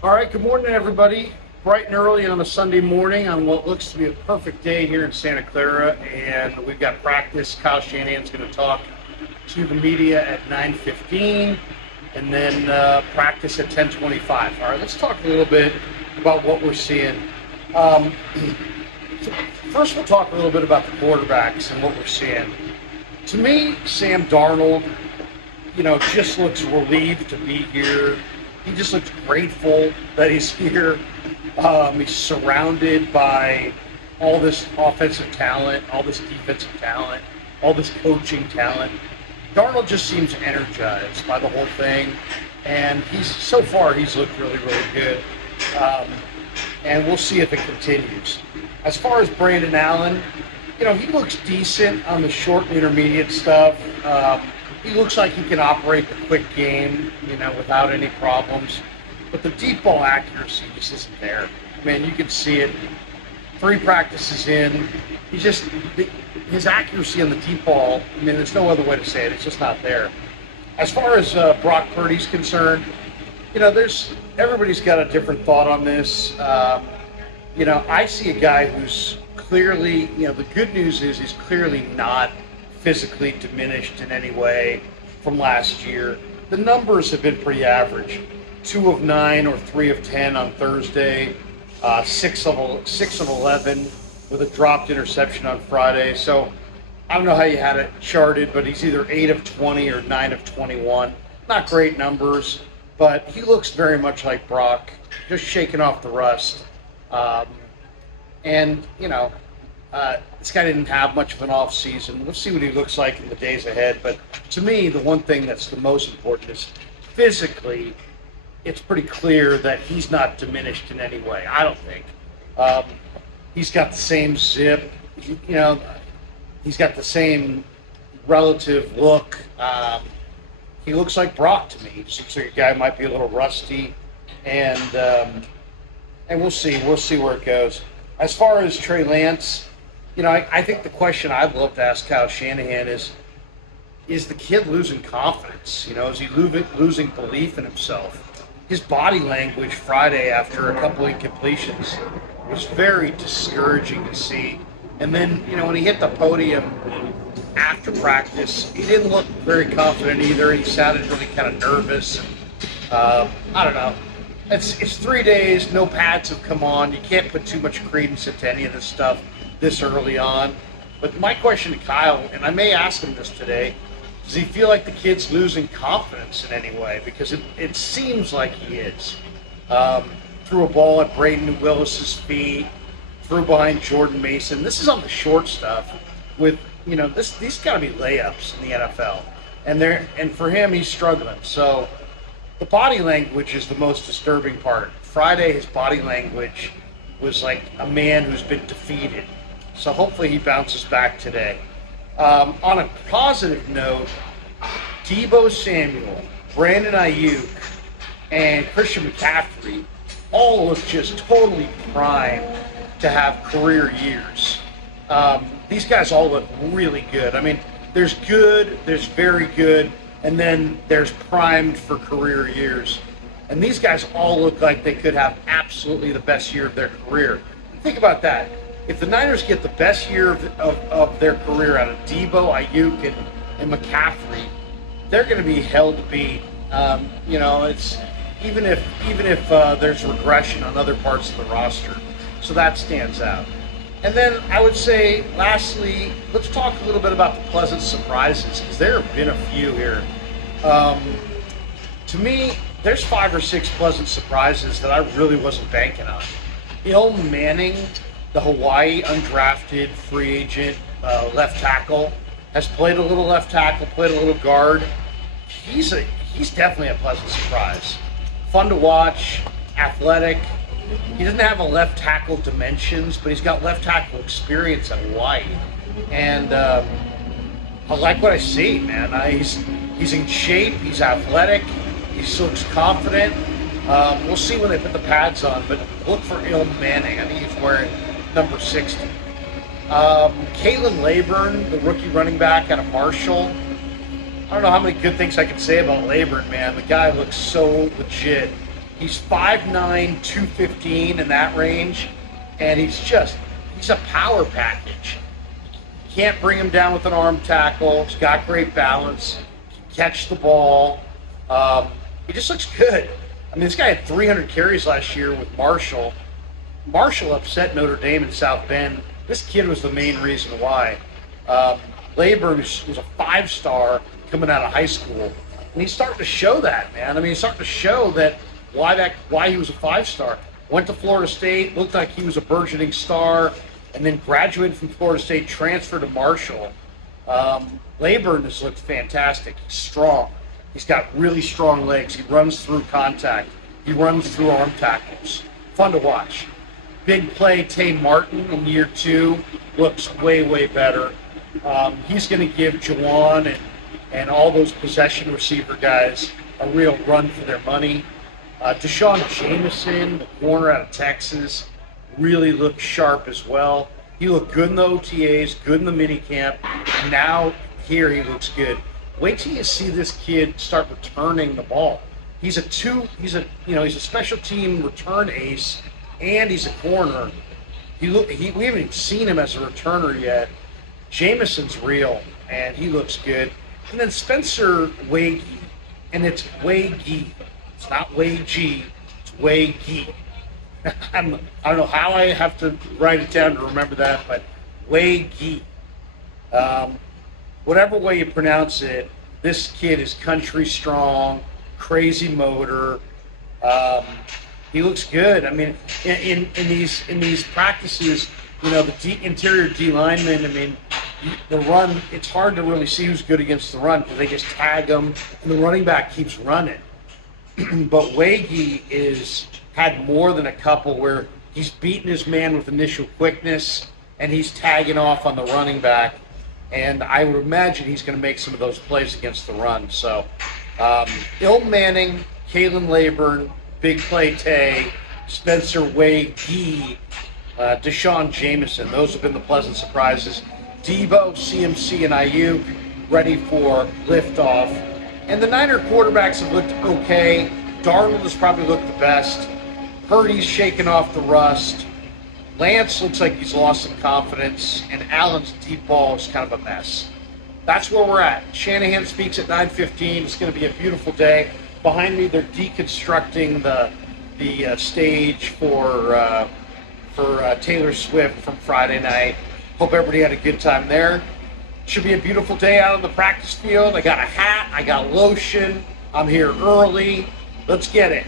All right, good morning, everybody. Bright and early on a Sunday morning on what looks to be a perfect day here in Santa Clara, and we've got practice. Kyle Shanahan's going to talk to the media at 9:15, and then practice at 10:25. All right, let's talk a little bit about what we're seeing. Um, First, we'll talk a little bit about the quarterbacks and what we're seeing. To me, Sam Darnold, just looks relieved to be here. He just looks grateful that he's here. He's surrounded by all this offensive talent, all this defensive talent, all this coaching talent. Darnold just seems energized by the whole thing, and he's looked really, really good. Um, and we'll see if it continues. As far as Brandon Allen, he looks decent on the short and intermediate stuff. He looks like he can operate the quick game, without any problems. But the deep ball accuracy just isn't there. Man, you can see it. 3 practices in, his accuracy on the deep ball, there's no other way to say it. It's just not there. As far as Brock Purdy's concerned, everybody's got a different thought on this. I see a guy who's clearly, the good news is he's clearly not physically diminished in any way from last year. The numbers have been pretty average. 2 of 9 or 3 of 10 on Thursday, 6 of 11 with a dropped interception on Friday. So I don't know how you had it charted, but he's either 8 of 20 or 9 of 21. Not great numbers, but he looks very much like Brock, just shaking off the rust. This guy didn't have much of an off season. We'll see what he looks like in the days ahead. But to me, the one thing that's the most important is physically, it's pretty clear that he's not diminished in any way. I don't think. He's got the same zip. He's got the same relative look. He looks like Brock to me. He just looks like a guy who might be a little rusty, and we'll see. We'll see where it goes. As far as Trey Lance, I think the question I'd love to ask Kyle Shanahan is the kid losing confidence? Is he losing belief in himself? His body language Friday after a couple of incompletions was very discouraging to see. And then, when he hit the podium after practice, he didn't look very confident either. He sounded really kind of nervous. I don't know. It's 3 days. No pads have come on. You can't put too much credence into any of this stuff this early on. But my question to Kyle, and I may ask him this today, does he feel like the kid's losing confidence in any way? Because it seems like he is. Threw a ball at Braden Willis's feet, threw behind Jordan Mason. This is on the short stuff. With these got to be layups in the NFL, and for him, he's struggling. So. The body language is the most disturbing part. Friday, his body language was like a man who's been defeated. So hopefully he bounces back today. On a positive note, Deebo Samuel, Brandon Ayuk, and Christian McCaffrey all look just totally primed to have career years. These guys all look really good. There's good, there's very good, and then there's primed for career years. And these guys all look like they could have absolutely the best year of their career. Think about that. If the Niners get the best year of their career out of Deebo, Ayuk, and McCaffrey, they're going to be held to beat. It's even if there's regression on other parts of the roster. So that stands out. And then I would say, lastly, let's talk a little bit about the pleasant surprises, because there have been a few here. To me, there's 5 or 6 pleasant surprises that I really wasn't banking on. Ilm Manning, the Hawaii undrafted free agent left tackle, has played a little left tackle, played a little guard. He's definitely a pleasant surprise. Fun to watch, athletic. He doesn't have a left tackle dimensions, but he's got left tackle experience at Hawaii. And I like what I see, man. He's in shape, he's athletic, he looks confident. We'll see when they put the pads on, but look for Ilm Manning. I think he's wearing number 60. Kalen Laburn, the rookie running back out of Marshall. I don't know how many good things I can say about Laburn, man. The guy looks so legit. He's 5'9", 215 in that range, and he's a power package. Can't bring him down with an arm tackle. He's got great balance. Catch the ball. He just looks good. I mean, this guy had 300 carries last year with Marshall. Marshall upset Notre Dame in South Bend. This kid was the main reason why. Layburn was a 5-star coming out of high school, and he's starting to show that, man. I mean, he's starting to show that why he was a 5-star. Went to Florida State, looked like he was a burgeoning star, and then graduated from Florida State, transferred to Marshall. Layburn has looked fantastic. He's strong. He's got really strong legs. He runs through contact. He runs through arm tackles. Fun to watch. Big play, Tay Martin in year 2 looks way, way better. He's going to give Juwan and all those possession receiver guys a real run for their money. Deshaun Jameson, the corner out of Texas, really looked sharp as well. He looked good in the OTAs, good in the minicamp, and now here he looks good. Wait till you see this kid start returning the ball. He's a special team return ace, and he's a corner. We haven't even seen him as a returner yet. Jameson's real, and he looks good. And then Spencer Wagee, and it's Wagee. It's not Wagee, it's Wagee. I don't know how I have to write it down to remember that, but Wagee. Whatever way you pronounce it, this kid is country strong, crazy motor. He looks good. I mean, in these practices, the interior D linemen. I mean, the run. It's hard to really see who's good against the run because they just tag them, and the running back keeps running. But Wagee had more than a couple where he's beating his man with initial quickness, and he's tagging off on the running back. And I would imagine he's going to make some of those plays against the run. So, Ilm Manning, Kalen Layburn, Big Play Tay, Spencer Wagee, Deshaun Jameson. Those have been the pleasant surprises. Debo, CMC, and Ayuk ready for liftoff. And the Niner quarterbacks have looked okay. Darnold has probably looked the best. Purdy's shaking off the rust. Lance looks like he's lost some confidence. And Allen's deep ball is kind of a mess. That's where we're at. Shanahan speaks at 9:15. It's going to be a beautiful day. Behind me, they're deconstructing the stage for Taylor Swift from Friday night. Hope everybody had a good time there. Should be a beautiful day out on the practice field. I got a hat. I got lotion. I'm here early. Let's get it.